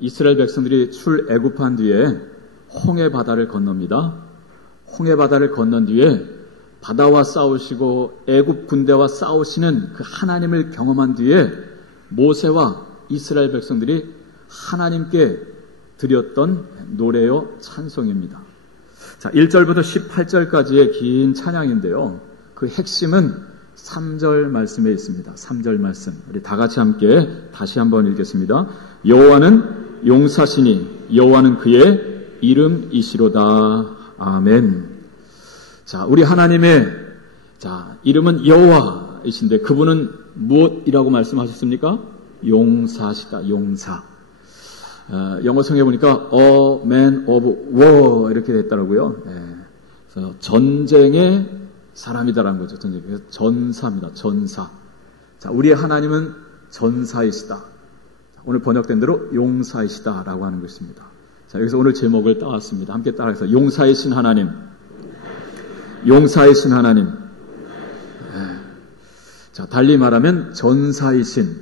이스라엘 백성들이 출애굽한 뒤에 홍해 바다를 건넙니다. 홍해 바다를 건넌 뒤에 바다와 싸우시고 애굽 군대와 싸우시는 그 하나님을 경험한 뒤에 모세와 이스라엘 백성들이 하나님께 드렸던 노래요 찬송입니다. 자, 1절부터 18절까지의 긴 찬양인데요. 그 핵심은 3절 말씀에 있습니다. 3절 말씀. 우리 다 같이 함께 다시 한번 읽겠습니다. 여호와는 용사시니 여호와는 그의 이름이시로다. 아멘. 자, 우리 하나님의 이름은 여호와이신데 그분은 무엇이라고 말씀하셨습니까? 용사시다. 용사. 영어 성에 보니까 A man of war 이렇게 됐더라고요. 그래서 전쟁의 사람이다라는 거죠. 전쟁. 그래서 전사입니다. 전사. 자, 우리의 하나님은 전사이시다. 오늘 번역된 대로 용사이시다라고 하는 것입니다. 자, 여기서 오늘 제목을 따왔습니다. 함께 따라해서 용사이신 하나님. 용사이신 하나님. 자, 달리 말하면 전사이신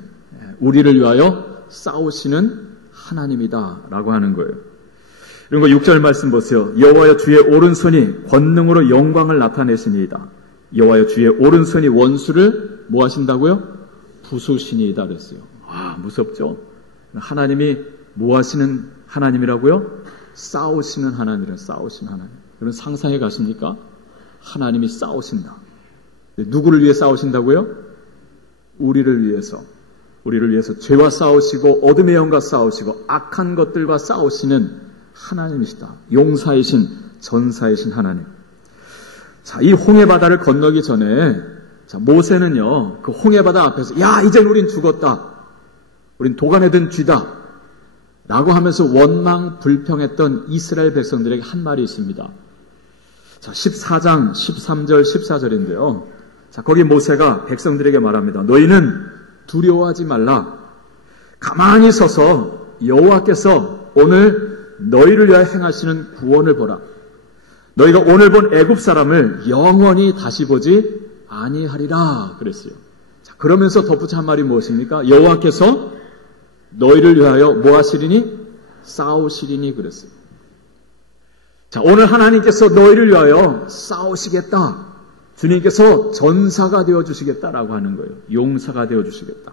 우리를 위하여 싸우시는 하나님이다라고 하는 거예요. 이런 거 6절 말씀 보세요. 여호와여 주의 오른손이 권능으로 영광을 나타내시니이다. 여호와여 주의 오른손이 원수를 뭐 하신다고요? 부수시니이다 그랬어요. 와, 무섭죠? 하나님이 뭐 하시는 하나님이라고요? 싸우시는 하나님이라고. 싸우시는 하나님. 여러분 상상해 가십니까? 하나님이 싸우신다. 누구를 위해 싸우신다고요? 우리를 위해서. 우리를 위해서 죄와 싸우시고 어둠의 영과 싸우시고 악한 것들과 싸우시는 하나님이시다. 용사이신 전사이신 하나님. 자, 이 홍해 바다를 건너기 전에 모세는요 그 홍해 바다 앞에서 야 이젠 우린 죽었다. 우린 도간에 든 쥐다. 라고 하면서 원망 불평했던 이스라엘 백성들에게 한 말이 있습니다. 자, 14장 13절 14절인데요. 자, 거기 모세가 백성들에게 말합니다. 너희는 두려워하지 말라. 가만히 서서 여호와께서 오늘 너희를 위하여 행하시는 구원을 보라. 너희가 오늘 본 애굽 사람을 영원히 다시 보지 아니하리라 그랬어요. 자, 그러면서 덧붙여 한 말이 무엇입니까? 여호와께서 너희를 위하여 뭐 하시리니? 싸우시리니 그랬어요. 자, 오늘 하나님께서 너희를 위하여 싸우시겠다. 주님께서 전사가 되어주시겠다라고 하는 거예요. 용사가 되어주시겠다.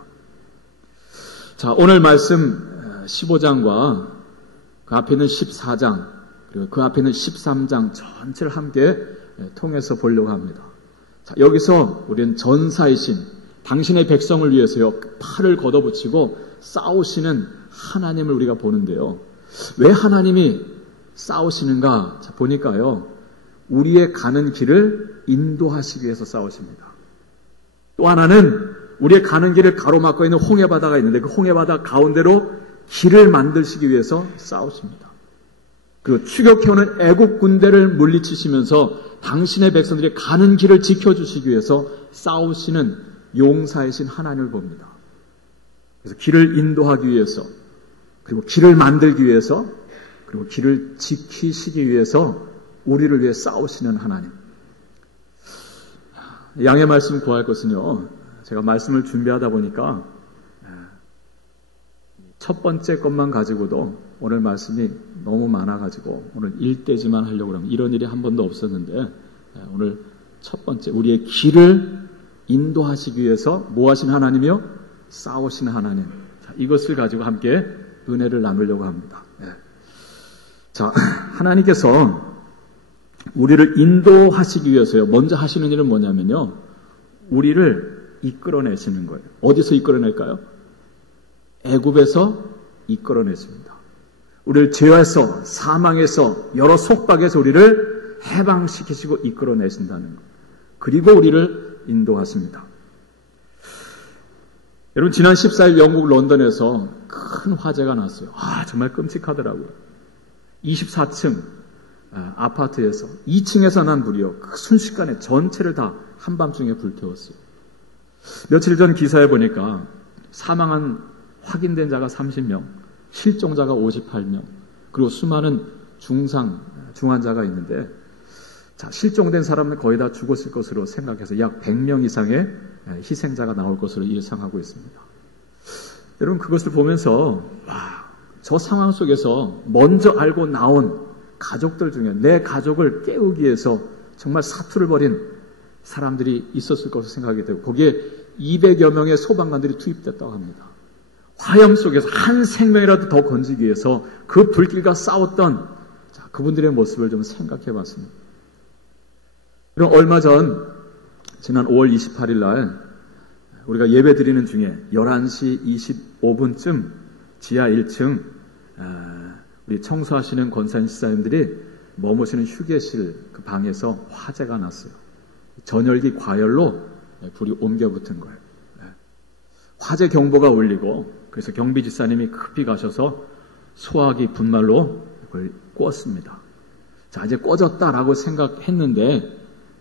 자, 오늘 말씀 15장과 그 앞에 있는 14장 그리고 그 앞에 있는 13장 전체를 함께 통해서 보려고 합니다. 자, 여기서 우리는 전사이신 당신의 백성을 위해서요 팔을 걷어붙이고 싸우시는 하나님을 우리가 보는데요. 왜 하나님이 싸우시는가? 자, 보니까요. 우리의 가는 길을 인도하시기 위해서 싸우십니다. 또 하나는 우리의 가는 길을 가로막고 있는 홍해 바다가 있는데 그 홍해 바다 가운데로 길을 만드시기 위해서 싸우십니다. 그리고 추격해오는 애국 군대를 물리치시면서 당신의 백성들이 가는 길을 지켜주시기 위해서 싸우시는 용사이신 하나님을 봅니다. 그래서 길을 인도하기 위해서 그리고 길을 만들기 위해서 그리고 길을 지키시기 위해서 우리를 위해 싸우시는 하나님. 양의 말씀 구할 것은요. 제가 말씀을 준비하다 보니까 첫 번째 것만 가지고도 오늘 말씀이 너무 많아가지고 오늘 1대지만 하려고 하면 이런 일이 한 번도 없었는데 오늘 첫 번째 우리의 길을 인도하시기 위해서 뭐 하신 하나님이요? 싸우시는 하나님. 자, 이것을 가지고 함께 은혜를 나누려고 합니다. 자, 하나님께서 우리를 인도하시기 위해서요. 먼저 하시는 일은 뭐냐면요. 우리를 이끌어내시는 거예요. 어디서 이끌어낼까요? 애굽에서 이끌어냈습니다. 우리를 죄에서 사망에서 여러 속박에서 우리를 해방시키시고 이끌어내신다는 것. 그리고 우리를 인도하십니다. 여러분 지난 14일 영국 런던에서 큰 화재가 났어요. 정말 끔찍하더라고요. 24층 아파트에서 2층에서 난 불이요. 순식간에 전체를 다 한밤중에 불태웠어요. 며칠 전 기사에 보니까 사망한 확인된 자가 30명, 실종자가 58명, 그리고 수많은 중환자가 있는데 자, 실종된 사람은 거의 다 죽었을 것으로 생각해서 약 100명 이상의 희생자가 나올 것으로 예상하고 있습니다. 여러분 그것을 보면서 저 상황 속에서 먼저 알고 나온 가족들 중에 내 가족을 깨우기 위해서 정말 사투를 벌인 사람들이 있었을 것으로 생각이 되고 거기에 200여 명의 소방관들이 투입됐다고 합니다. 화염 속에서 한 생명이라도 더 건지기 위해서 그 불길과 싸웠던 그분들의 모습을 좀 생각해 봤습니다. 그럼 얼마 전 지난 5월 28일 날 우리가 예배 드리는 중에 11시 25분쯤 지하 1층 우리 청소하시는 권사님 집사님들이 머무시는 휴게실 그 방에서 화재가 났어요. 전열기 과열로 불이 옮겨 붙은 거예요. 화재 경보가 울리고 그래서 경비 집사님이 급히 가셔서 소화기 분말로 그걸 꽂습니다. 자, 이제 꺼졌다라고 생각했는데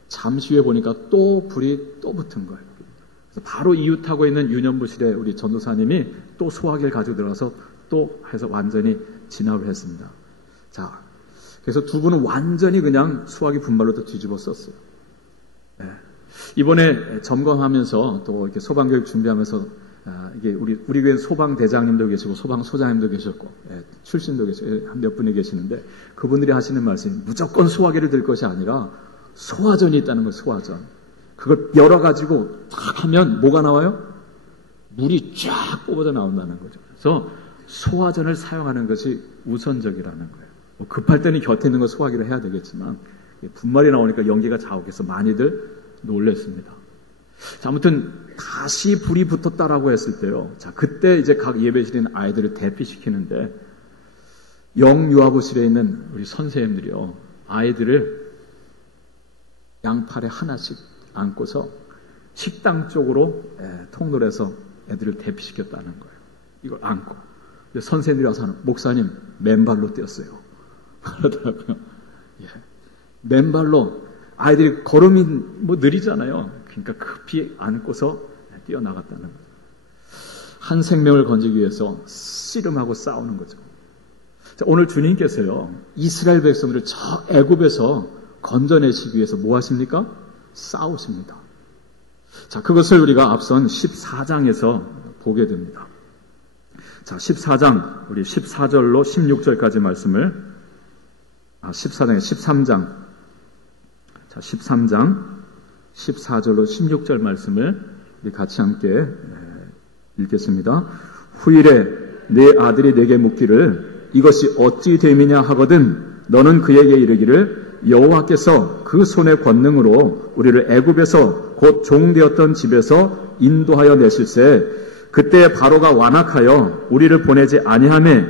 잠시 후에 보니까 또 불이 또 붙은 거예요. 그래서 바로 이웃하고 있는 유년부실에 우리 전도사님이 또 소화기를 가지고 들어가서 또 해서 완전히 진압을 했습니다. 자, 그래서 두 분은 완전히 그냥 소화기 분말로 또 뒤집어 썼어요. 이번에 점검하면서 또 이렇게 소방교육 준비하면서 이게 우리 교회 소방대장님도 계시고 소방소장님도 계셨고 출신도 계시고 몇 분이 계시는데 그분들이 하시는 말씀이 무조건 소화기를 들 것이 아니라 소화전이 있다는 거예요. 소화전. 그걸 열어가지고 탁 하면 뭐가 나와요? 물이 쫙 뽑아져 나온다는 거죠. 그래서 소화전을 사용하는 것이 우선적이라는 거예요. 뭐 급할 때는 곁에 있는 거 소화기를 해야 되겠지만 분말이 나오니까 연기가 자욱해서 많이들 놀랐습니다. 자, 아무튼 다시 불이 붙었다라고 했을 때요. 자, 그때 이제 각 예배실에 있는 아이들을 대피시키는데 영유아부실에 있는 우리 선생님들이요. 아이들을 양팔에 하나씩 안고서 식당 쪽으로 통로에서 애들을 대피시켰다는 거예요. 이걸 안고. 선생님들이 와서 하는, 목사님 맨발로 뛰었어요. 그러더라고요. 맨발로 아이들이 걸음이 뭐 느리잖아요. 그러니까 급히 안고서 뛰어나갔다는 거죠. 한 생명을 건지기 위해서 씨름하고 싸우는 거죠. 자, 오늘 주님께서요. 이스라엘 백성들을 저 애굽에서 건져내시기 위해서 뭐 하십니까? 싸우십니다. 자, 그것을 우리가 앞선 14장에서 보게 됩니다. 자, 14장, 우리 14절로 16절까지 말씀을, 14장에 13장, 자, 13장, 14절로 16절 말씀을 우리 같이 함께 읽겠습니다. 후일에 내 아들이 내게 묻기를 이것이 어찌 됨이냐 하거든 너는 그에게 이르기를 여호와께서 그 손의 권능으로 우리를 애굽에서 곧 종되었던 집에서 인도하여 내실세 그때 바로가 완악하여 우리를 보내지 아니하매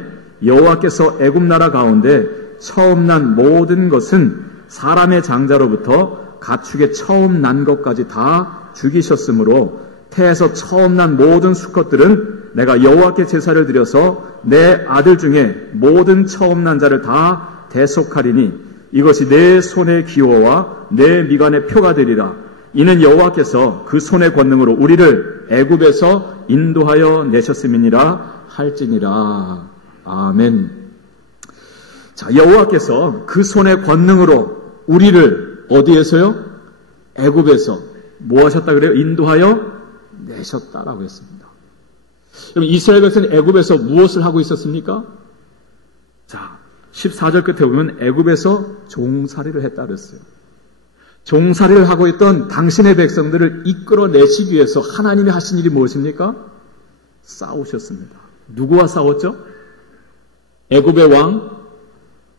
여호와께서 애굽 나라 가운데 처음 난 모든 것은 사람의 장자로부터 가축의 처음 난 것까지 다 죽이셨으므로 태에서 처음 난 모든 수컷들은 내가 여호와께 제사를 드려서 내 아들 중에 모든 처음 난 자를 다 대속하리니 이것이 내 손의 기호와 내 미간의 표가 되리라. 이는 여호와께서 그 손의 권능으로 우리를 애굽에서 인도하여 내셨음이니라 할지니라. 아멘. 자, 여호와께서 그 손의 권능으로 우리를 어디에서요? 애굽에서 뭐 하셨다 그래요? 인도하여 내셨다라고 했습니다. 그럼 이스라엘 백성은 애굽에서 무엇을 하고 있었습니까? 자, 14절 끝에 보면 애굽에서 종살이를 했다 그랬어요. 종살이를 하고 있던 당신의 백성들을 이끌어내시기 위해서 하나님이 하신 일이 무엇입니까? 싸우셨습니다. 누구와 싸웠죠? 애굽의 왕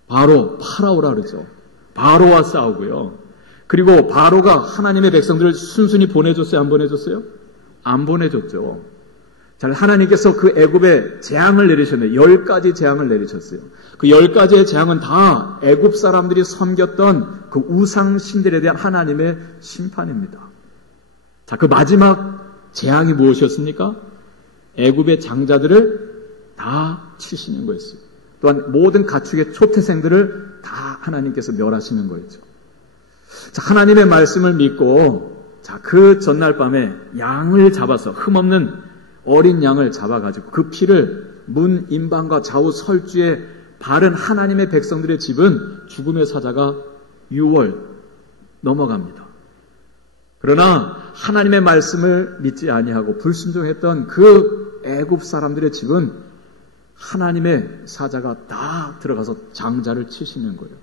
바로 파라오라 그러죠. 바로와 싸우고요. 그리고 바로가 하나님의 백성들을 순순히 보내줬어요? 안 보내줬어요? 안 보내줬죠. 자, 하나님께서 그 애굽에 재앙을 내리셨네요. 10가지 재앙을 내리셨어요. 그 10가지의 재앙은 다 애굽 사람들이 섬겼던 그 우상 신들에 대한 하나님의 심판입니다. 자, 그 마지막 재앙이 무엇이었습니까? 애굽의 장자들을 다 치시는 거였어요. 또한 모든 가축의 초태생들을 다 하나님께서 멸하시는 거였죠. 자, 하나님의 말씀을 믿고, 자, 그 전날 밤에 양을 잡아서, 흠없는 어린 양을 잡아가지고 그 피를 문 임방과 좌우 설주에 바른 하나님의 백성들의 집은 죽음의 사자가 6월 넘어갑니다. 그러나 하나님의 말씀을 믿지 아니하고 불순종했던 그 애굽 사람들의 집은 하나님의 사자가 다 들어가서 장자를 치시는 거예요.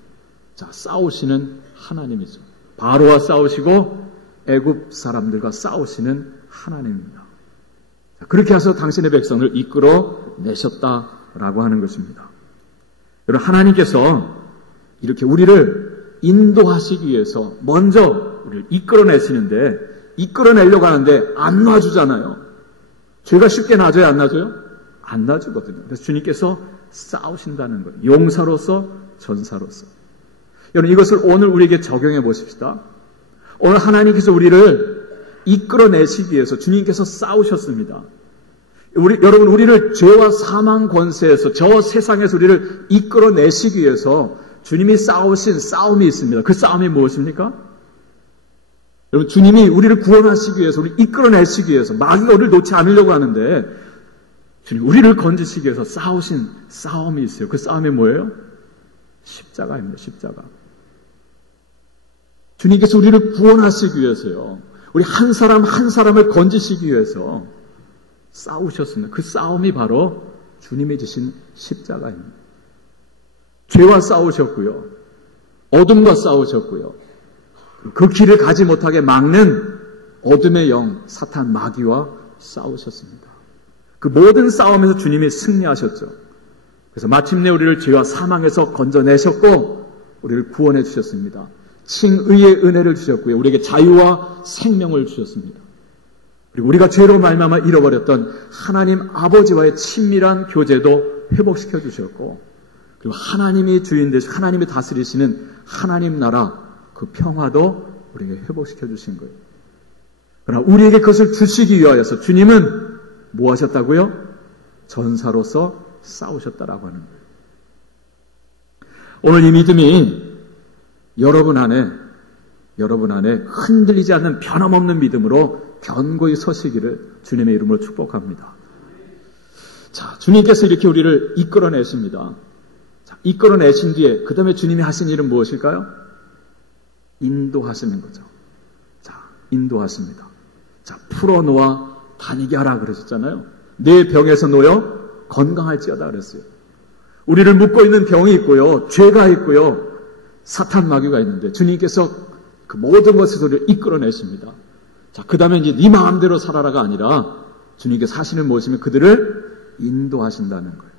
자, 싸우시는 하나님이죠. 바로와 싸우시고 애굽 사람들과 싸우시는 하나님입니다. 자, 그렇게 해서 당신의 백성을 이끌어 내셨다라고 하는 것입니다. 여러분, 하나님께서 이렇게 우리를 인도하시기 위해서 먼저 우리를 이끌어내시는데, 이끌어내려고 하는데 안 놔주잖아요. 죄가 쉽게 놔줘요, 안 놔줘요? 안 놔주거든요. 그래서 주님께서 싸우신다는 거예요. 용사로서, 전사로서. 여러분, 이것을 오늘 우리에게 적용해 보십시다. 오늘 하나님께서 우리를 이끌어내시기 위해서 주님께서 싸우셨습니다. 여러분, 우리를 죄와 사망 권세에서, 저 세상에서 우리를 이끌어내시기 위해서 주님이 싸우신 싸움이 있습니다. 그 싸움이 무엇입니까? 여러분, 주님이 우리를 구원하시기 위해서, 우리를 이끌어내시기 위해서, 마귀가 우리를 놓지 않으려고 하는데, 주님, 우리를 건지시기 위해서 싸우신 싸움이 있어요. 그 싸움이 뭐예요? 십자가입니다. 십자가. 주님께서 우리를 구원하시기 위해서요, 우리 한 사람 한 사람을 건지시기 위해서 싸우셨습니다. 그 싸움이 바로 주님이 지신 십자가입니다. 죄와 싸우셨고요, 어둠과 싸우셨고요, 그 길을 가지 못하게 막는 어둠의 영, 사탄, 마귀와 싸우셨습니다. 그 모든 싸움에서 주님이 승리하셨죠. 그래서 마침내 우리를 죄와 사망에서 건져내셨고 우리를 구원해 주셨습니다. 칭의의 은혜를 주셨고요, 우리에게 자유와 생명을 주셨습니다. 그리고 우리가 죄로 말미암아 잃어버렸던 하나님 아버지와의 친밀한 교제도 회복시켜 주셨고, 그리고 하나님이 주인 되시고 하나님이 다스리시는 하나님 나라, 그 평화도 우리에게 회복시켜 주신 거예요. 그러나 우리에게 그것을 주시기 위하여서 주님은 뭐 하셨다고요? 전사로서 싸우셨다라고 하는 거예요. 오늘 이 믿음이 여러분 안에 흔들리지 않는 변함없는 믿음으로 견고히 서시기를 주님의 이름으로 축복합니다. 자, 주님께서 이렇게 우리를 이끌어내십니다. 자, 이끌어내신 뒤에 그 다음에 주님이 하신 일은 무엇일까요? 인도하시는 거죠. 자, 인도하십니다. 자, 풀어놓아 다니게 하라 그러셨잖아요. 내 병에서 놓여 건강할지어다 그랬어요. 우리를 묶고 있는 병이 있고요, 죄가 있고요, 사탄 마귀가 있는데 주님께서 그 모든 것에서 우리를 이끌어내십니다. 자, 그 다음에 이제 네 마음대로 살아라가 아니라 주님께서 하시는 무엇이면 그들을 인도하신다는 거예요.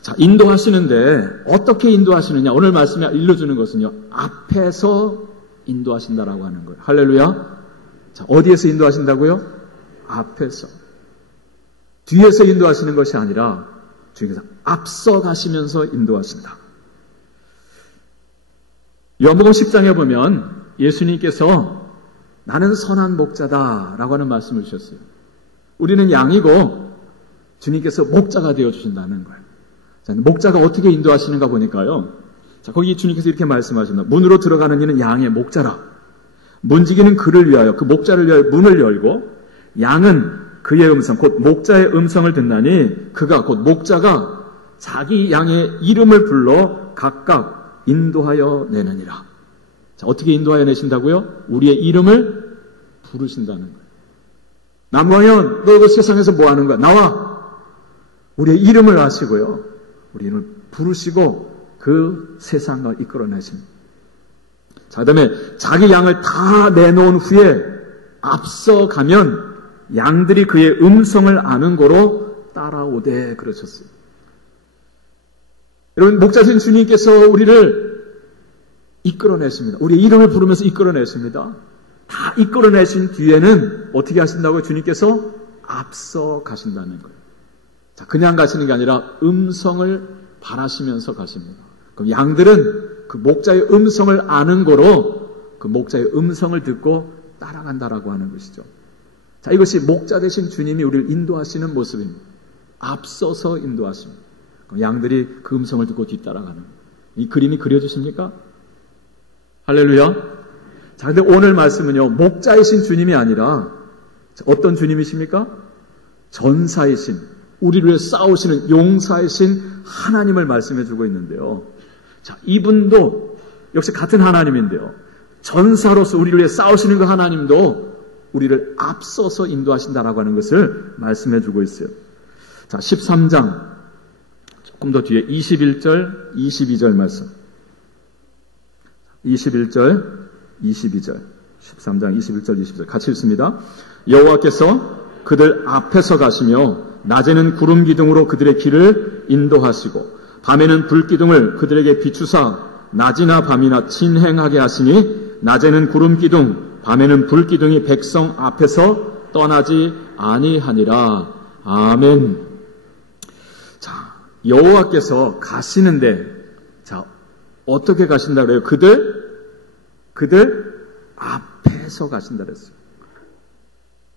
자, 인도하시는데 어떻게 인도하시느냐? 오늘 말씀에 일러주는 것은요, 앞에서 인도하신다라고 하는 거예요. 할렐루야. 자, 어디에서 인도하신다고요? 앞에서. 뒤에서 인도하시는 것이 아니라 주님께서 앞서 가시면서 인도하신다. 요한복음 10장에 보면 예수님께서 나는 선한 목자다라고 하는 말씀을 주셨어요. 우리는 양이고 주님께서 목자가 되어주신다는 거예요. 자, 목자가 어떻게 인도하시는가 보니까요, 자, 거기 주님께서 이렇게 말씀하셨나. 문으로 들어가는 이는 양의 목자라. 문지기는 그를 위하여, 그 목자를 위하여 문을 열고, 양은 그의 음성, 곧 목자의 음성을 듣나니 그가, 곧 목자가 자기 양의 이름을 불러 각각 인도하여 내느니라. 자, 어떻게 인도하여 내신다고요? 우리의 이름을 부르신다는 거예요. 남광현, 너 그 세상에서 뭐 하는 거야? 나와! 우리의 이름을 아시고요, 우리 이름을 부르시고 그 세상을 이끌어내십니다. 자, 그 다음에 자기 양을 다 내놓은 후에 앞서 가면 양들이 그의 음성을 아는 거로 따라오되 그러셨어요. 여러분, 목자신 주님께서 우리를 이끌어내십니다. 우리의 이름을 부르면서 이끌어내십니다. 다 이끌어내신 뒤에는 어떻게 하신다고요? 주님께서 앞서 가신다는 거예요. 자, 그냥 가시는 게 아니라 음성을 바라시면서 가십니다. 그럼 양들은 그 목자의 음성을 아는 거로 그 목자의 음성을 듣고 따라간다라고 하는 것이죠. 자, 이것이 목자 되신 주님이 우리를 인도하시는 모습입니다. 앞서서 인도하십니다. 그럼 양들이 그 음성을 듣고 뒤따라가는, 이 그림이 그려지십니까? 할렐루야. 자, 근데 오늘 말씀은요, 목자이신 주님이 아니라 어떤 주님이십니까? 전사이신, 우리를 위해 싸우시는 용사이신 하나님을 말씀해 주고 있는데요. 자, 이분도 역시 같은 하나님인데요, 전사로서 우리를 위해 싸우시는 그 하나님도 우리를 앞서서 인도하신다라고 하는 것을 말씀해 주고 있어요. 자, 13장 조금 더 뒤에 21절, 22절 말씀. 21절, 22절. 13장 21절, 22절. 같이 읽습니다. 여호와께서 그들 앞에서 가시며 낮에는 구름 기둥으로 그들의 길을 인도하시고 밤에는 불 기둥을 그들에게 비추사 낮이나 밤이나 친행하게 하시니 낮에는 구름 기둥, 밤에는 불 기둥이 백성 앞에서 떠나지 아니하니라. 아멘. 자, 여호와께서 가시는데, 자, 어떻게 가신다 그래요? 그들 앞에서 가신다 그랬어요.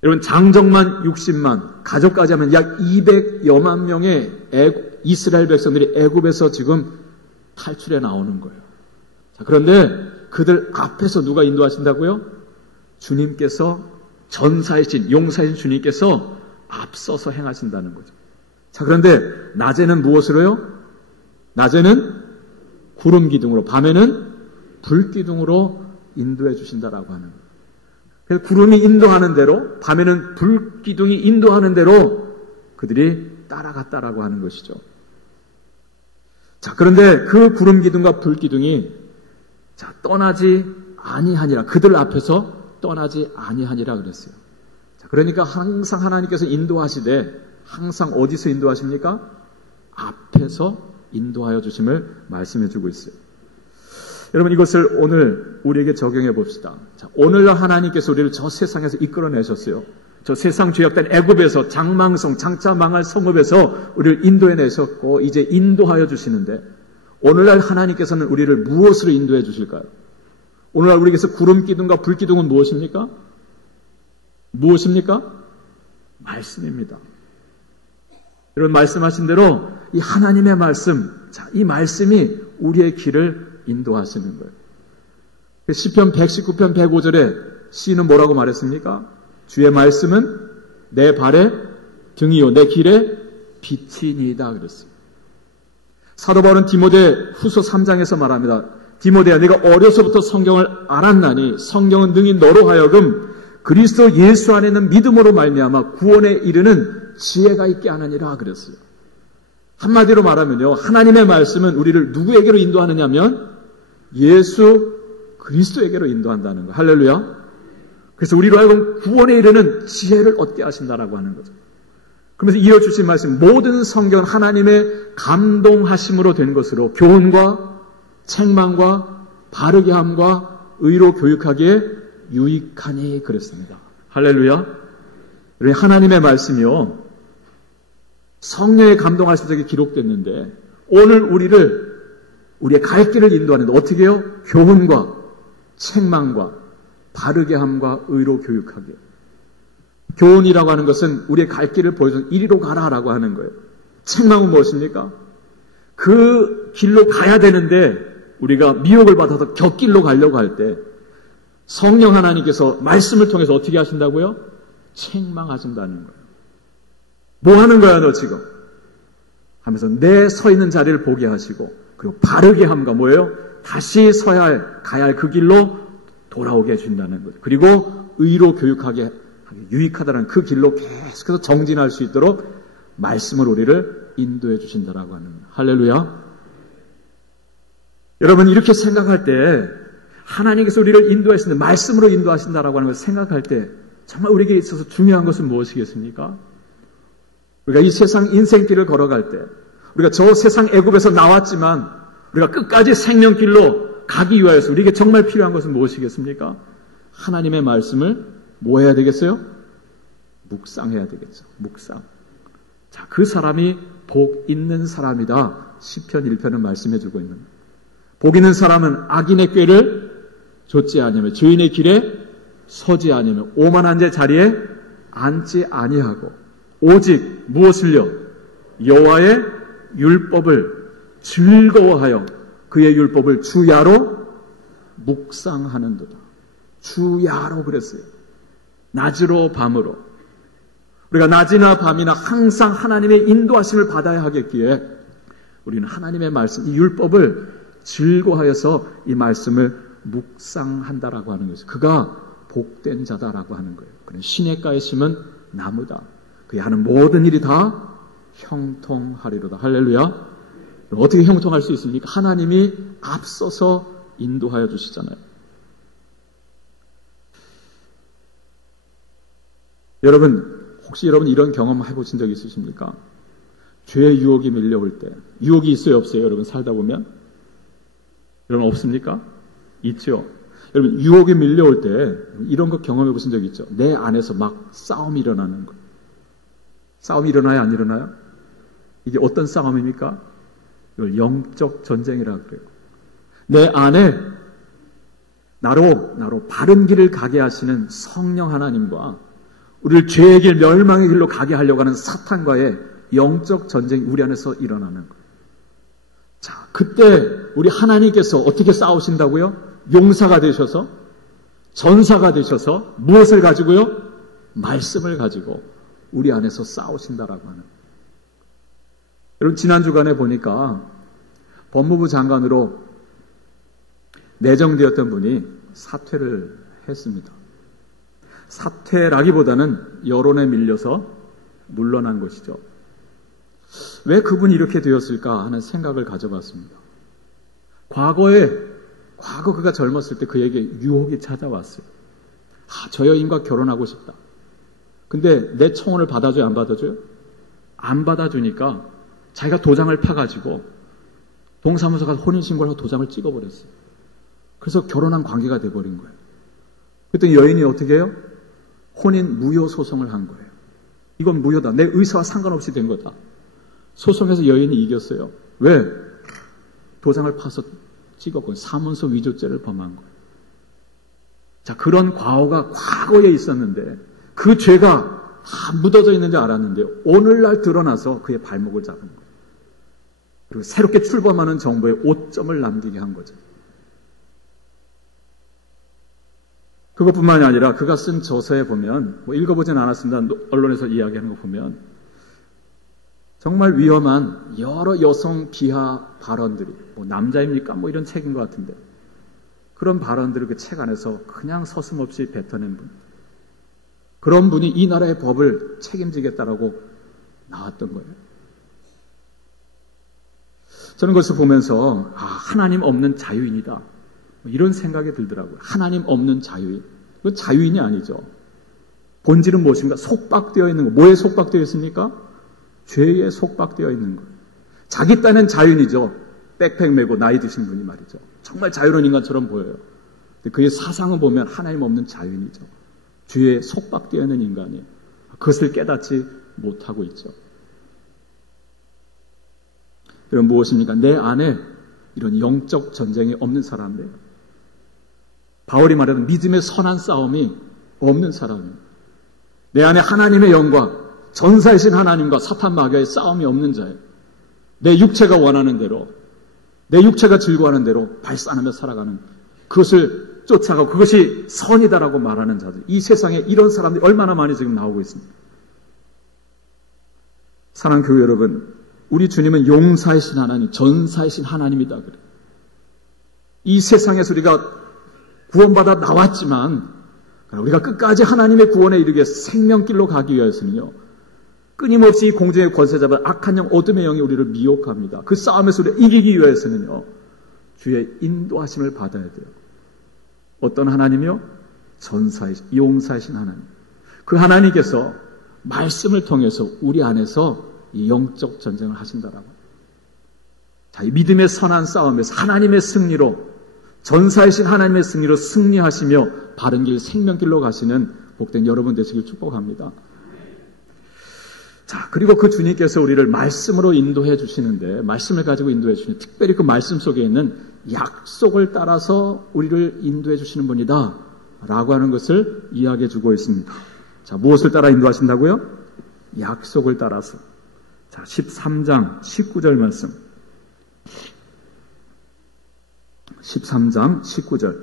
여러분, 장정만 60만, 가족까지 하면 약 200여만 명의 이스라엘 백성들이 애굽에서 지금 탈출해 나오는 거예요. 자, 그런데 그들 앞에서 누가 인도하신다고요? 주님께서, 전사이신, 용사이신 주님께서 앞서서 행하신다는 거죠. 자, 그런데 낮에는 무엇으로요? 낮에는 구름 기둥으로, 밤에는 불 기둥으로 인도해 주신다라고 하는 거예요. 그래서 구름이 인도하는 대로, 밤에는 불 기둥이 인도하는 대로 그들이 따라갔다라고 하는 것이죠. 자, 그런데 그 구름 기둥과 불 기둥이 자, 떠나지 아니하니라. 그들 앞에서 떠나지 아니하니라 그랬어요. 자, 그러니까 항상 하나님께서 인도하시되 항상 어디서 인도하십니까? 앞에서 인도하여 주심을 말씀해 주고 있어요. 여러분, 이것을 오늘 우리에게 적용해 봅시다. 자, 오늘날 하나님께서 우리를 저 세상에서 이끌어내셨어요. 저 세상 죄악된 애굽에서, 장망성, 장차 망할 성읍에서 우리를 인도해 내셨고 이제 인도하여 주시는데, 오늘날 하나님께서는 우리를 무엇으로 인도해 주실까요? 오늘날 우리에게서 구름 기둥과 불 기둥은 무엇입니까? 무엇입니까? 말씀입니다. 여러분, 말씀하신 대로 이 하나님의 말씀, 자, 이 말씀이 우리의 길을 인도하시는 거예요. 시편 119편 105절에 시인은 뭐라고 말했습니까? 주의 말씀은 내 발의 등이요 내 길의 빛이니이다 그랬어요. 사도 바울은 디모데 후서 3장에서 말합니다. 디모데야, 내가 어려서부터 성경을 알았나니 성경은 능히 너로 하여금 그리스도 예수 안에 있는 믿음으로 말미암아 구원에 이르는 지혜가 있게 하느니라 그랬어요. 한마디로 말하면요, 하나님의 말씀은 우리를 누구에게로 인도하느냐면 예수 그리스도에게로 인도한다는 거예요. 할렐루야. 그래서 우리로 하여금 구원에 이르는 지혜를 얻게 하신다라고 하는 거죠. 그러면서 이어주신 말씀, 모든 성경은 하나님의 감동하심으로 된 것으로 교훈과 책망과 바르게 함과 의로 교육하기에 유익하니 그랬습니다. 할렐루야. 하나님의 말씀이요, 성령의 감동하심 속에 기록됐는데 오늘 우리의 갈 길을 인도하는데 어떻게 해요? 교훈과 책망과 바르게 함과 의로 교육하게. 교훈이라고 하는 것은 우리의 갈 길을 보여줘서 이리로 가라라고 하는 거예요. 책망은 무엇입니까? 그 길로 가야 되는데 우리가 미혹을 받아서 곁길로 가려고 할 때 성령 하나님께서 말씀을 통해서 어떻게 하신다고요? 책망하신다는 거예요. 뭐 하는 거야 너 지금? 하면서 내 서 있는 자리를 보게 하시고, 그리고 바르게 함과 뭐예요? 다시 가야 할 그 길로 돌아오게 해준다는 거죠. 그리고 의로 교육하게 유익하다는 그 길로 계속해서 정진할 수 있도록 말씀을 우리를 인도해 주신다라고 하는 거예요. 할렐루야. 여러분, 이렇게 생각할 때 하나님께서 우리를 인도하시는 말씀으로 인도하신다라고 하는 것을 생각할 때 정말 우리에게 있어서 중요한 것은 무엇이겠습니까? 우리가 이 세상 인생길을 걸어갈 때, 우리가 저 세상 애굽에서 나왔지만 우리가 끝까지 생명길로 가기 위하여서 우리에게 정말 필요한 것은 무엇이겠습니까? 하나님의 말씀을 뭐 해야 되겠어요? 묵상해야 되겠죠. 묵상. 자, 그 사람이 복 있는 사람이다. 시편 1편은 말씀해 주고 있는 거예요. 복 있는 사람은 악인의 꾀를 좇지 아니하며 죄인의 길에 서지 아니하며 오만한 자 자리에 앉지 아니하고 오직 무엇을요? 여호와의 율법을 즐거워하여 그의 율법을 주야로 묵상하는도다. 주야로 그랬어요. 낮으로 밤으로. 우리가 낮이나 밤이나 항상 하나님의 인도하심을 받아야 하겠기에 우리는 하나님의 말씀, 이 율법을 즐거워하여서 이 말씀을 묵상한다라고 하는 것이죠. 그가 복된 자다라고 하는 거예요. 그는 시냇가에 심은 나무다. 그의 하는 모든 일이 다 형통하리로다. 할렐루야. 어떻게 형통할 수 있습니까? 하나님이 앞서서 인도하여 주시잖아요. 여러분, 혹시 여러분 이런 경험 해보신 적 있으십니까? 죄의 유혹이 밀려올 때. 유혹이 있어요, 없어요? 여러분 살다 보면? 여러분 없습니까? 있죠. 여러분 유혹이 밀려올 때 이런 거 경험해 보신 적 있죠? 내 안에서 막 싸움이 일어나는 거예요. 싸움이 일어나요, 안 일어나요? 이게 어떤 싸움입니까? 이걸 영적 전쟁이라고 그래요. 내 안에 나로 바른 길을 가게 하시는 성령 하나님과 우리를 죄의 길, 멸망의 길로 가게 하려고 하는 사탄과의 영적 전쟁이 우리 안에서 일어나는 거예요. 자, 그때 우리 하나님께서 어떻게 싸우신다고요? 용사가 되셔서, 전사가 되셔서 무엇을 가지고요? 말씀을 가지고 우리 안에서 싸우신다라고 하는. 여러분, 지난 주간에 보니까 법무부 장관으로 내정되었던 분이 사퇴를 했습니다. 사퇴라기보다는 여론에 밀려서 물러난 것이죠. 왜 그분이 이렇게 되었을까 하는 생각을 가져봤습니다. 과거 그가 젊었을 때 그에게 유혹이 찾아왔어요. 저 여인과 결혼하고 싶다. 근데 내 청혼을 받아줘요, 안 받아줘요? 안 받아주니까 자기가 도장을 파가지고 동사무소 가서 혼인신고를 하고 도장을 찍어버렸어요. 그래서 결혼한 관계가 돼버린 거예요. 그랬더니 여인이 어떻게 해요? 혼인 무효 소송을 한 거예요. 이건 무효다. 내 의사와 상관없이 된 거다. 소송에서 여인이 이겼어요. 왜? 도장을 파서 찍었고 사문서 위조죄를 범한 거예요. 자, 그런 과오가 과거에 있었는데 그 죄가 다 묻어져 있는 줄 알았는데 오늘날 드러나서 그의 발목을 잡은 거예요. 그리고 새롭게 출범하는 정부에 오점을 남기게 한 거죠. 그것뿐만이 아니라 그가 쓴 저서에 보면, 읽어보진 않았습니다. 언론에서 이야기하는 거 보면 정말 위험한 여러 여성 비하 발언들이, 남자입니까? 이런 책인 것 같은데 그런 발언들을 그 책 안에서 그냥 서슴없이 뱉어낸 분, 그런 분이 이 나라의 법을 책임지겠다라고 나왔던 거예요. 저는 그것을 보면서 하나님 없는 자유인이다, 이런 생각이 들더라고요. 하나님 없는 자유인. 그건 자유인이 아니죠. 본질은 무엇인가? 속박되어 있는 거. 뭐에 속박되어 있습니까? 죄에 속박되어 있는 거예요. 자기 딴엔 자유인이죠. 백팩 메고 나이 드신 분이 말이죠. 정말 자유로운 인간처럼 보여요. 근데 그의 사상을 보면 하나님 없는 자유인이죠. 죄에 속박되어 있는 인간이에요. 그것을 깨닫지 못하고 있죠. 그럼 무엇입니까? 내 안에 이런 영적 전쟁이 없는 사람이에요. 바울이 말하는 믿음의 선한 싸움이 없는 사람이에요. 내 안에 하나님의 영과 전사이신 하나님과 사탄 마귀의 싸움이 없는 자예요. 내 육체가 원하는 대로, 내 육체가 즐거워하는 대로 발산하며 살아가는, 그것을 쫓아가고 그것이 선이다라고 말하는 자들. 이 세상에 이런 사람들이 얼마나 많이 지금 나오고 있습니다. 사랑하는 교회 여러분, 우리 주님은 용사이신 하나님, 전사이신 하나님이다 그래요. 이 세상에서 우리가 구원받아 나왔지만 우리가 끝까지 하나님의 구원에 이르게 생명길로 가기 위해서는요, 끊임없이 공중의 권세 잡은 악한 영, 어둠의 영이 우리를 미혹합니다. 그 싸움에서 우리가 이기기 위해서는요, 주의 인도하심을 받아야 돼요. 어떤 하나님이요? 전사이신, 용사이신 하나님. 그 하나님께서 말씀을 통해서 우리 안에서 이 영적 전쟁을 하신다라고. 자, 이 믿음의 선한 싸움에서 하나님의 승리로, 전사이신 하나님의 승리로 승리하시며 바른 길, 생명길로 가시는 복된 여러분 되시길 축복합니다. 자, 그리고 그 주님께서 우리를 말씀으로 인도해 주시는데, 말씀을 가지고 인도해 주시는, 특별히 그 말씀 속에 있는 약속을 따라서 우리를 인도해 주시는 분이다 라고 하는 것을 이야기해 주고 있습니다. 자, 무엇을 따라 인도하신다고요? 약속을 따라서. 자, 13장 19절 말씀. 13장 19절.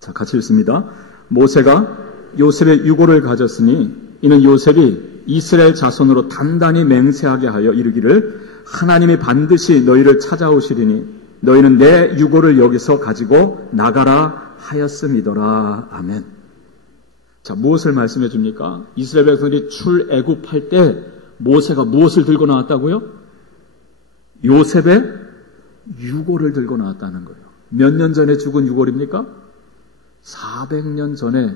자, 같이 읽습니다. 모세가 요셉의 유고를 가졌으니 이는 요셉이 이스라엘 자손으로 단단히 맹세하게 하여 이르기를 하나님이 반드시 너희를 찾아오시리니 너희는 내 유고를 여기서 가지고 나가라 하였음이더라. 아멘. 자, 무엇을 말씀해 줍니까? 이스라엘 백성들이 출애굽할 때 모세가 무엇을 들고 나왔다고요? 요셉의 유골을 들고 나왔다는 거예요. 몇 년 전에 죽은 유골입니까? 400년 전에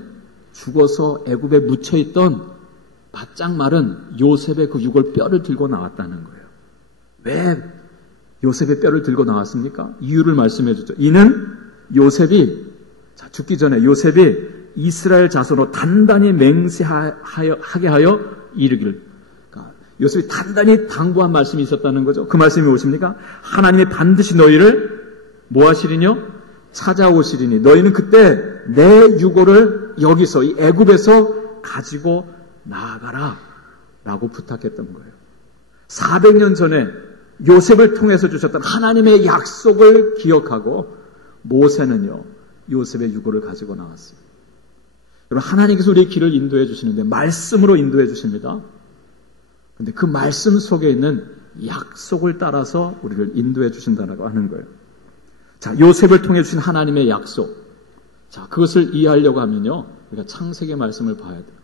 죽어서 애굽에 묻혀있던 바짝 마른 요셉의 그 유골 뼈를 들고 나왔다는 거예요. 왜 요셉의 뼈를 들고 나왔습니까? 이유를 말씀해 주죠. 이는 요셉이 죽기 전에 요셉이 이스라엘 자손으로 단단히 맹세하게 하여 이르기를, 그러니까 요셉이 단단히 당부한 말씀이 있었다는 거죠. 그 말씀이 무엇입니까? 하나님이 반드시 너희를 뭐 하시리뇨? 찾아오시리니 너희는 그때 내 유골을 여기서 이 애굽에서 가지고 나아가라 라고 부탁했던 거예요. 400년 전에 요셉을 통해서 주셨던 하나님의 약속을 기억하고 모세는요, 요셉의 유골을 가지고 나왔어요. 여러분, 하나님께서 우리의 길을 인도해 주시는데 말씀으로 인도해 주십니다. 그런데 그 말씀 속에 있는 약속을 따라서 우리를 인도해 주신다고 하는 거예요. 자, 요셉을 통해 주신 하나님의 약속. 자, 그것을 이해하려고 하면요, 우리가 창세기 말씀을 봐야 돼요.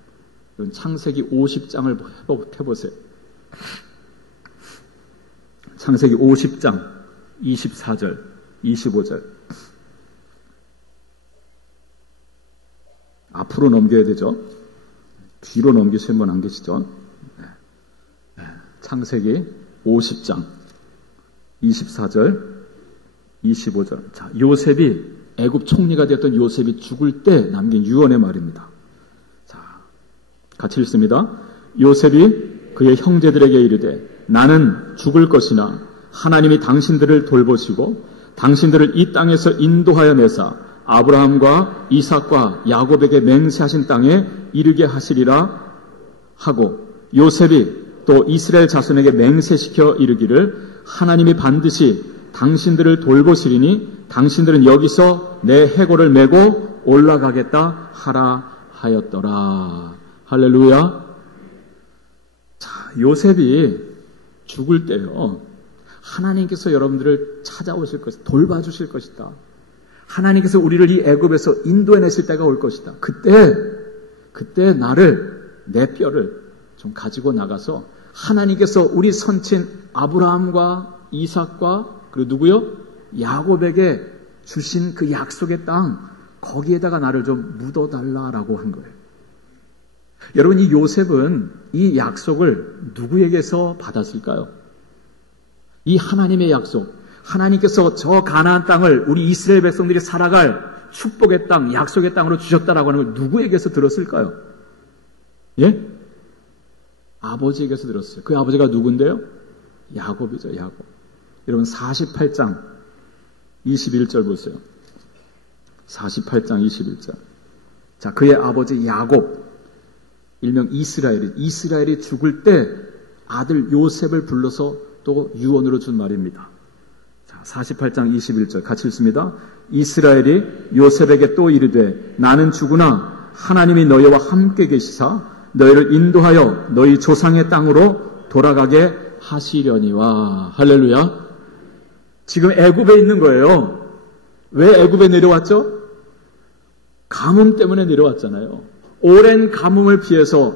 여러분, 창세기 50장을 해보세요. 창세기 50장 24절, 25절. 앞으로 넘겨야 되죠. 뒤로 넘기시는 분 안 계시죠? 창세기 50장 24절, 25절. 자, 요셉이 애굽 총리가 되었던 요셉이 죽을 때 남긴 유언의 말입니다. 자, 같이 읽습니다. 요셉이 그의 형제들에게 이르되 나는 죽을 것이나 하나님이 당신들을 돌보시고 당신들을 이 땅에서 인도하여 내사 아브라함과 이삭과 야곱에게 맹세하신 땅에 이르게 하시리라 하고, 요셉이 또 이스라엘 자손에게 맹세시켜 이르기를 하나님이 반드시 당신들을 돌보시리니 당신들은 여기서 내 해골을 메고 올라가겠다 하라 하였더라. 할렐루야. 자, 요셉이 죽을 때요, 하나님께서 여러분들을 찾아오실 것이다, 돌봐주실 것이다, 하나님께서 우리를 이 애굽에서 인도해내실 때가 올 것이다. 그때 나를, 내 뼈를 좀 가지고 나가서 하나님께서 우리 선친 아브라함과 이삭과 그리고 누구요? 야곱에게 주신 그 약속의 땅, 거기에다가 나를 좀 묻어달라라고 한 거예요. 여러분, 이 요셉은 이 약속을 누구에게서 받았을까요? 이 하나님의 약속, 하나님께서 저 가나안 땅을 우리 이스라엘 백성들이 살아갈 축복의 땅, 약속의 땅으로 주셨다라고 하는 걸 누구에게서 들었을까요? 예? 아버지에게서 들었어요. 그 아버지가 누군데요? 야곱이죠, 야곱. 여러분, 48장 21절 보세요. 48장 21절. 자, 그의 아버지 야곱, 일명 이스라엘이 죽을 때 아들 요셉을 불러서 또 유언으로 준 말입니다. 자, 48장 21절 같이 읽습니다. 이스라엘이 요셉에게 또 이르되 나는 죽으나 하나님이 너희와 함께 계시사 너희를 인도하여 너희 조상의 땅으로 돌아가게 하시려니와. 할렐루야. 지금 애굽에 있는 거예요. 왜 애굽에 내려왔죠? 가뭄 때문에 내려왔잖아요. 오랜 가뭄을 피해서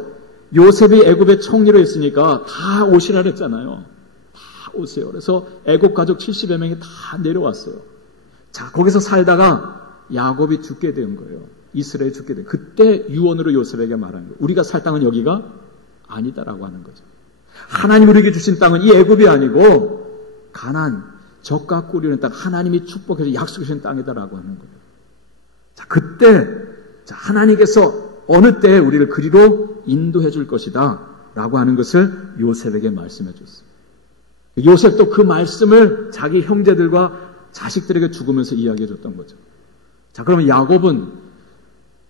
요셉이 애굽의 총리로 있으니까 다 오시라 그랬잖아요. 다 오세요. 그래서 애굽 가족 70여 명이 다 내려왔어요. 자, 거기서 살다가 야곱이 죽게 된 거예요. 이스라엘이 죽게 된. 그때 유언으로 요셉에게 말한 거예요. 우리가 살 땅은 여기가 아니다라고 하는 거죠. 하나님이 우리에게 주신 땅은 이 애굽이 아니고 가나안, 젖과 꿀이 흐르는 땅, 하나님이 축복해서 약속해 주신 땅이다라고 하는 거예요. 자, 그때 하나님께서 어느 때에 우리를 그리로 인도해 줄 것이다 라고 하는 것을 요셉에게 말씀해 줬어요. 요셉도 그 말씀을 자기 형제들과 자식들에게 죽으면서 이야기해 줬던 거죠. 자, 그러면 야곱은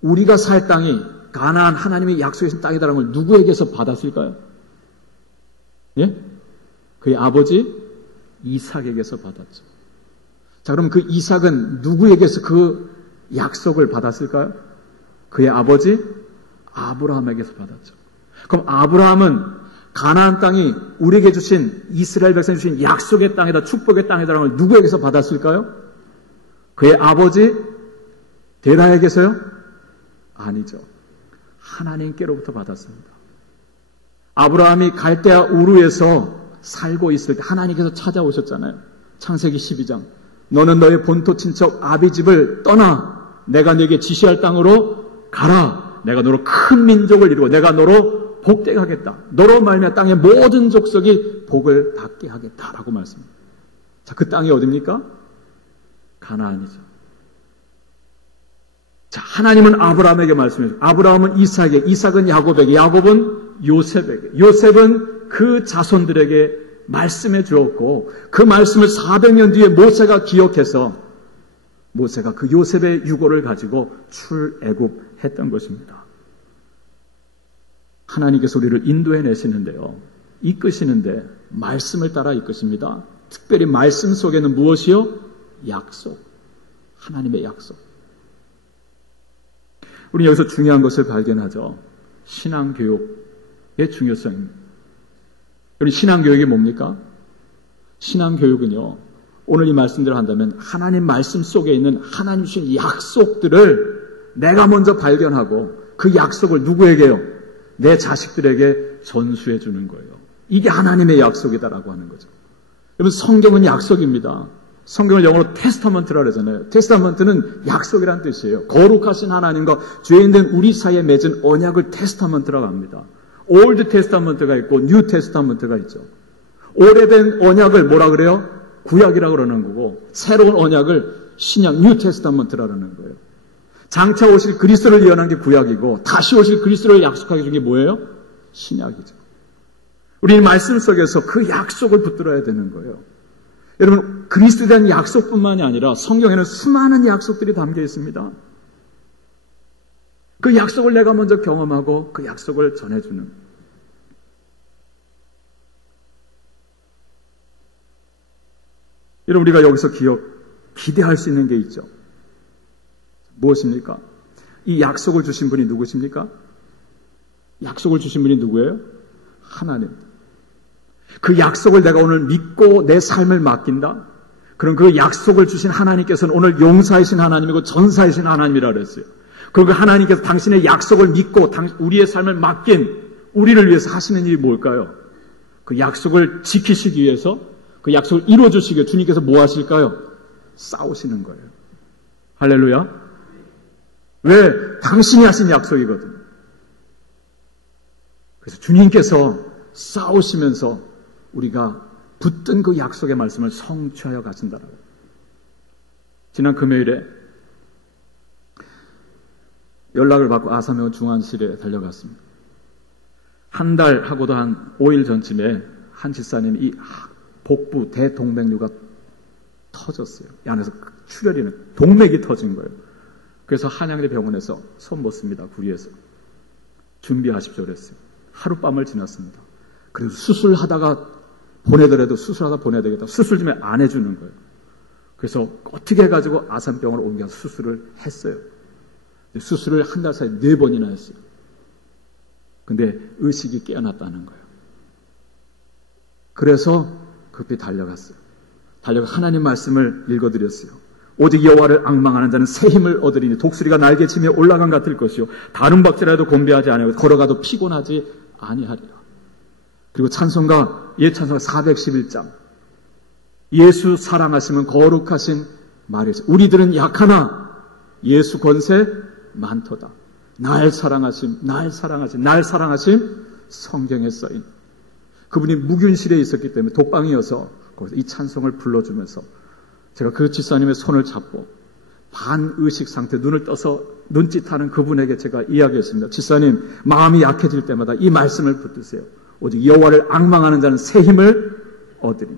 우리가 살 땅이 가나안, 하나님이 약속해 주신 땅이다라는 걸 누구에게서 받았을까요? 예? 그의 아버지 이삭에게서 받았죠. 자, 그럼 그 이삭은 누구에게서 그 약속을 받았을까요? 그의 아버지 아브라함에게서 받았죠. 그럼 아브라함은 가나안 땅이 우리에게 주신, 이스라엘 백성이 주신 약속의 땅이다, 축복의 땅이다라는 걸 누구에게서 받았을까요? 그의 아버지 데라에게서요? 아니죠. 하나님께로부터 받았습니다. 아브라함이 갈대아 우르에서 살고 있을 때 하나님께서 찾아오셨잖아요. 창세기 12장. 너는 너의 본토 친척 아비집을 떠나 내가 네게 지시할 땅으로 가라. 내가 너로 큰 민족을 이루고 내가 너로 복되게 하겠다. 너로 말미암아 땅의 모든 족속이 복을 받게 하겠다라고 말씀합니다. 자, 그 땅이 어디입니까? 가나안이죠. 자, 하나님은 아브라함에게 말씀해주고 아브라함은 이삭에게, 이삭은 야곱에게, 야곱은 요셉에게, 요셉은 그 자손들에게 말씀해 주었고 그 말씀을 400년 뒤에 모세가 기억해서 모세가 그 요셉의 유고를 가지고 출애굽했던 것입니다. 하나님께서 우리를 인도해 내시는데요. 이끄시는데 말씀을 따라 이끄십니다. 특별히 말씀 속에는 무엇이요? 약속. 하나님의 약속. 우리 여기서 중요한 것을 발견하죠. 신앙교육의 중요성입니다. 여러분, 신앙교육이 뭡니까? 신앙교육은요, 오늘 이 말씀대로 한다면 하나님 말씀 속에 있는 하나님 주신 약속들을 내가 먼저 발견하고 그 약속을 누구에게요? 내 자식들에게 전수해 주는 거예요. 이게 하나님의 약속이다라고 하는 거죠. 여러분, 성경은 약속입니다. 성경을 영어로 테스타먼트라 그러잖아요. 테스타먼트는 약속이란 뜻이에요. 거룩하신 하나님과 죄인된 우리 사이에 맺은 언약을 테스타먼트라고 합니다. 올드 테스타먼트가 있고 뉴 테스타먼트가 있죠. 오래된 언약을 뭐라 그래요? 구약이라고 그러는 거고 새로운 언약을 신약 뉴 테스타먼트라 그러는 거예요. 장차 오실 그리스도를 예언한 게 구약이고 다시 오실 그리스도를 약속하게 준 게 뭐예요? 신약이죠. 우리는 말씀 속에서 그 약속을 붙들어야 되는 거예요. 여러분, 그리스도에 대한 약속뿐만이 아니라 성경에는 수많은 약속들이 담겨 있습니다. 그 약속을 내가 먼저 경험하고 그 약속을 전해주는. 여러분, 우리가 여기서 기대할 수 있는 게 있죠. 무엇입니까? 이 약속을 주신 분이 누구십니까? 약속을 주신 분이 누구예요? 하나님. 그 약속을 내가 오늘 믿고 내 삶을 맡긴다? 그럼 그 약속을 주신 하나님께서는 오늘 용사이신 하나님이고 전사이신 하나님이라 그랬어요. 그리고 하나님께서 당신의 약속을 믿고 우리의 삶을 맡긴 우리를 위해서 하시는 일이 뭘까요? 그 약속을 지키시기 위해서 그 약속을 이루어주시기 위해 주님께서 뭐 하실까요? 싸우시는 거예요. 할렐루야. 왜? 당신이 하신 약속이거든요. 그래서 주님께서 싸우시면서 우리가 붙든 그 약속의 말씀을 성취하여 가신다라고. 지난 금요일에 연락을 받고 아사명 중환실에 달려갔습니다. 한 달 하고도 한 5일 전쯤에 한 집사님이 이 복부 대동맥류가 터졌어요. 이 안에서 출혈이는 동맥이 터진 거예요. 그래서 한양대 병원에서 손 못 씁니다. 구리에서. 준비하십시오 그랬어요. 하룻밤을 지났습니다. 그리고 수술하다가 보내더라도 수술하다 보내야 되겠다. 수술 좀 안 해주는 거예요. 그래서 어떻게 해가지고 아산병원을 옮겨서 수술을 했어요. 수술을 한 달 사이에 4번이나 했어요. 근데 의식이 깨어났다는 거예요. 그래서 급히 달려갔어요. 달려가 하나님 말씀을 읽어드렸어요. 오직 여호와를 앙망하는 자는 새 힘을 얻으리니 독수리가 날개치며 올라간 같을 것이요 다른 박질라도 곤배하지 아니하고 걸어가도 피곤하지 아니하리라. 그리고 찬송가, 옛 찬송가 411장. 예수 사랑하시면 거룩하신 말이죠. 우리들은 약하나 예수 권세 많도다. 날 사랑하심, 날 사랑하심, 날 사랑하심 성경에 써인. 그분이 무균실에 있었기 때문에 독방이어서 거기서 이 찬송을 불러주면서 제가 그 집사님의 손을 잡고 반의식 상태 눈을 떠서 눈짓하는 그분에게 제가 이야기했습니다. 집사님, 마음이 약해질 때마다 이 말씀을 붙드세요. 오직 여호와를 앙망하는 자는 새 힘을 얻으리.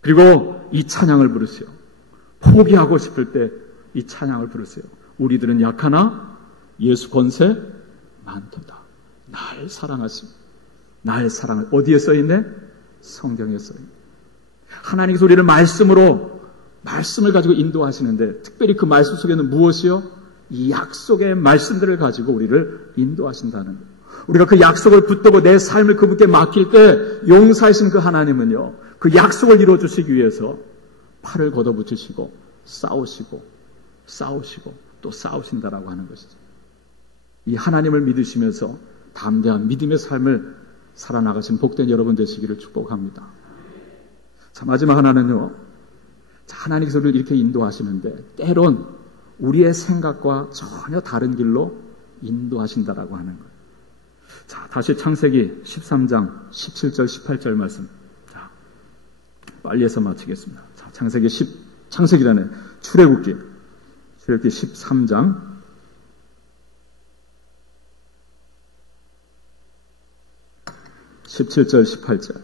그리고 이 찬양을 부르세요. 포기하고 싶을 때 이 찬양을 부르세요. 우리들은 약하나 예수 권세 많도다. 날 사랑하심. 날 사랑을 어디에 써있네? 성경에 써있네. 하나님께서 우리를 말씀을 가지고 인도하시는데 특별히 그 말씀 속에는 무엇이요? 이 약속의 말씀들을 가지고 우리를 인도하신다는 거예요. 우리가 그 약속을 붙들고 내 삶을 그분께 맡길 때 용사이신 그 하나님은요, 그 약속을 이루어주시기 위해서 팔을 걷어붙이시고 싸우시고 또 싸우신다라고 하는 것이죠. 이 하나님을 믿으시면서 담대한 믿음의 삶을 살아나가신 복된 여러분 되시기를 축복합니다. 자, 마지막 하나는요. 자, 하나님께서 우리를 이렇게 인도하시는데 때론 우리의 생각과 전혀 다른 길로 인도하신다라고 하는 거예요. 자, 다시 창세기 13장 17절 18절 말씀. 자, 빨리 해서 마치겠습니다. 자, 창세기라네. 출애굽기 13장 17절 18절.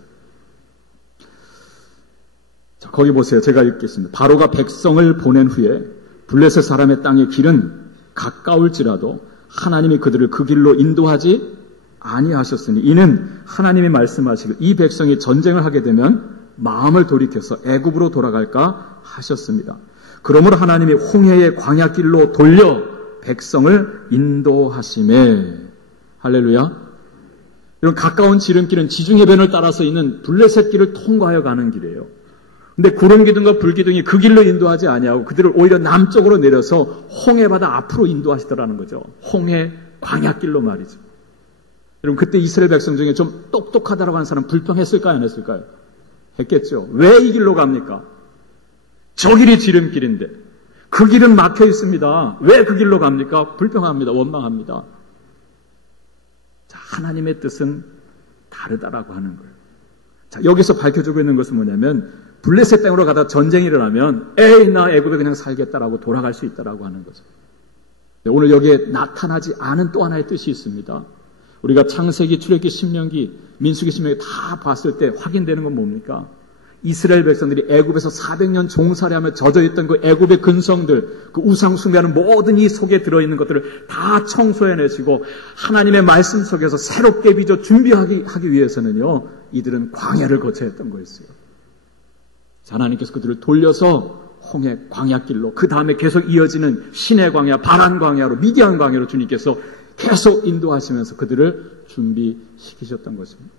자, 거기 보세요. 제가 읽겠습니다. 바로가 백성을 보낸 후에 블레셋 사람의 땅의 길은 가까울지라도 하나님이 그들을 그 길로 인도하지 아니하셨으니 이는 하나님이 말씀하시길 이 백성이 전쟁을 하게 되면 마음을 돌이켜서 애굽으로 돌아갈까 하셨습니다. 그러므로 하나님이 홍해의 광야길로 돌려 백성을 인도하시매. 할렐루야. 이런 가까운 지름길은 지중해변을 따라서 있는 블레셋 길을 통과하여 가는 길이에요. 근데 구름기둥과 불기둥이 그 길로 인도하지 아니하고 그들을 오히려 남쪽으로 내려서 홍해바다 앞으로 인도하시더라는 거죠. 홍해 광야길로 말이죠. 여러분 그때 이스라엘 백성 중에 좀 똑똑하다라고 하는 사람 불평했을까요? 안 했을까요? 했겠죠. 왜 이 길로 갑니까? 저 길이 지름길인데 그 길은 막혀 있습니다. 왜 그 길로 갑니까? 불평합니다. 원망합니다. 자, 하나님의 뜻은 다르다라고 하는 거예요. 자, 여기서 밝혀주고 있는 것은 뭐냐면 블레셋 땅으로 가다 전쟁이 일어나면 에이 나 애굽에 그냥 살겠다라고 돌아갈 수 있다라고 하는 거죠. 오늘 여기에 나타나지 않은 또 하나의 뜻이 있습니다. 우리가 창세기, 출애굽기, 신명기, 민수기, 신명기 다 봤을 때 확인되는 건 뭡니까? 이스라엘 백성들이 애굽에서 400년 종살이하며 젖어있던 그 애굽의 근성들, 그 우상 숭배하는 모든 이 속에 들어있는 것들을 다 청소해내시고 하나님의 말씀 속에서 새롭게 빚어 준비하기 위해서는요, 이들은 광야를 거쳐야 했던 거였어요. 하나님께서 그들을 돌려서 홍해 광야길로, 그 다음에 계속 이어지는 시내 광야, 바란 광야로, 미디안 광야로 주님께서 계속 인도하시면서 그들을 준비시키셨던 것입니다.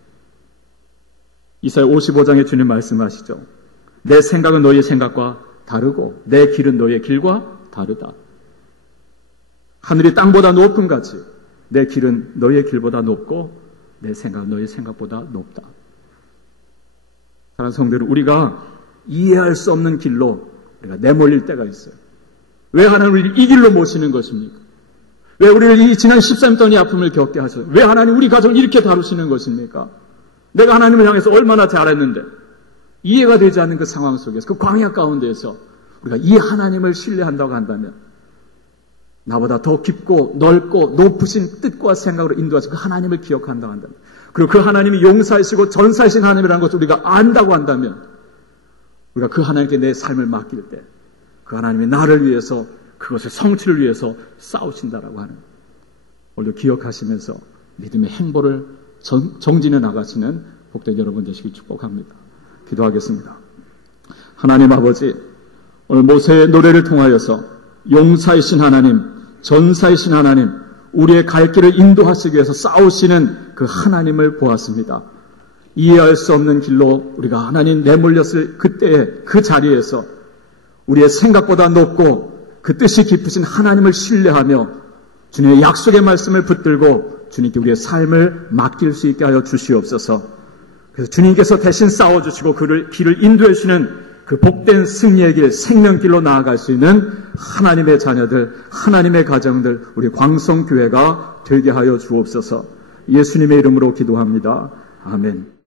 이사야 55장에 주님 말씀하시죠. 내 생각은 너희의 생각과 다르고 내 길은 너희의 길과 다르다. 하늘이 땅보다 높은 같이 내 길은 너희의 길보다 높고 내 생각은 너희의 생각보다 높다. 사랑하는 성도들, 우리가 이해할 수 없는 길로 우리가 내몰릴 때가 있어요. 왜 하나님 우리를 이 길로 모시는 것입니까? 왜 우리를 이 지난 13년 동안 이 아픔을 겪게 하셔요? 왜 하나님 우리 가정을 이렇게 다루시는 것입니까? 내가 하나님을 향해서 얼마나 잘했는데 이해가 되지 않는 그 상황 속에서 그 광야 가운데에서 우리가 이 하나님을 신뢰한다고 한다면 나보다 더 깊고 넓고 높으신 뜻과 생각으로 인도하신 그 하나님을 기억한다고 한다면 그리고 그 하나님이 용사이시고 전사이신 하나님이라는 것을 우리가 안다고 한다면 우리가 그 하나님께 내 삶을 맡길 때 그 하나님이 나를 위해서 그것의 성취를 위해서 싸우신다라고 하는 오늘도 기억하시면서 믿음의 행보를 정진해 나가시는 복된 여러분 되시길 축복합니다. 기도하겠습니다. 하나님 아버지, 오늘 모세의 노래를 통하여서 용사이신 하나님, 전사이신 하나님, 우리의 갈 길을 인도하시기 위해서 싸우시는 그 하나님을 보았습니다. 이해할 수 없는 길로 우리가 하나님 내몰렸을 그때의 그 자리에서 우리의 생각보다 높고 그 뜻이 깊으신 하나님을 신뢰하며 주님의 약속의 말씀을 붙들고 주님께 우리의 삶을 맡길 수 있게 하여 주시옵소서. 그래서 주님께서 대신 싸워주시고 그를 길을 인도해 주시는 그 복된 승리의 길, 생명길로 나아갈 수 있는 하나님의 자녀들, 하나님의 가정들, 우리 광성교회가 되게 하여 주옵소서. 예수님의 이름으로 기도합니다. 아멘.